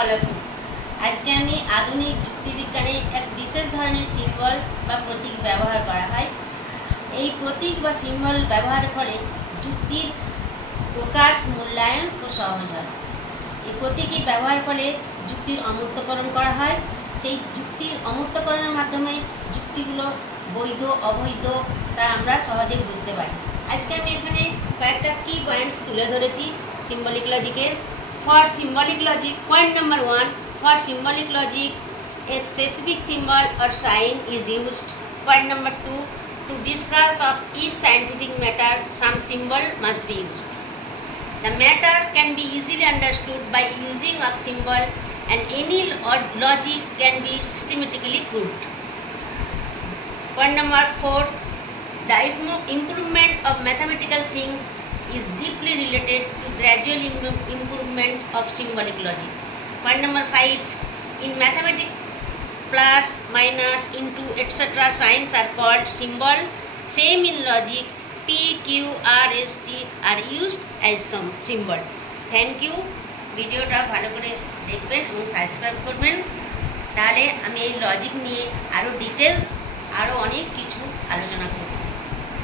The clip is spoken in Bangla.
All of you. আজকে আমি আধুনিক যুক্তিবিজ্ঞানে এক বিশেষ ধরনের সিম্বল বা প্রতীক ব্যবহার করা হয়। এই প্রতীক বা সিম্বল ব্যবহারের ফলে যুক্তির প্রকাশ, মূল্যায়ন ও সহজ হয়। এই প্রতীকই ব্যবহার ফলে যুক্তির অমূর্তকরণ করা হয়। সেই যুক্তির অমূর্তকরণের মাধ্যমে যুক্তিগুলো বৈধ অবৈধ তা আমরা সহজে বুঝতে পারি। আজকে আমি এখানে কয়েকটা কি পয়েন্টস তুলে ধরেছি সিম্বলিক লজিকের। For symbolic logic, point number 1, for symbolic logic a specific symbol or sign is used. Point number 2, to discuss of each scientific matter some symbol must be used. The matter can be easily understood by using of symbol and any logic can be systematically proved. Point number 4, the improvement of mathematical things is deeply related to gradual improvement of symbolic logic. Point number 5, in mathematics plus, minus, into, etc. signs are called symbol. Same in logic, P, Q, R, S, T are used as some symbol. Thank you. ভিডিওটা ভালো করে দেখবেন এবং সাবস্ক্রাইব করবেন, তাহলে আমি এই লজিক নিয়ে আরও ডিটেলস আরও অনেক কিছু আলোচনা করব।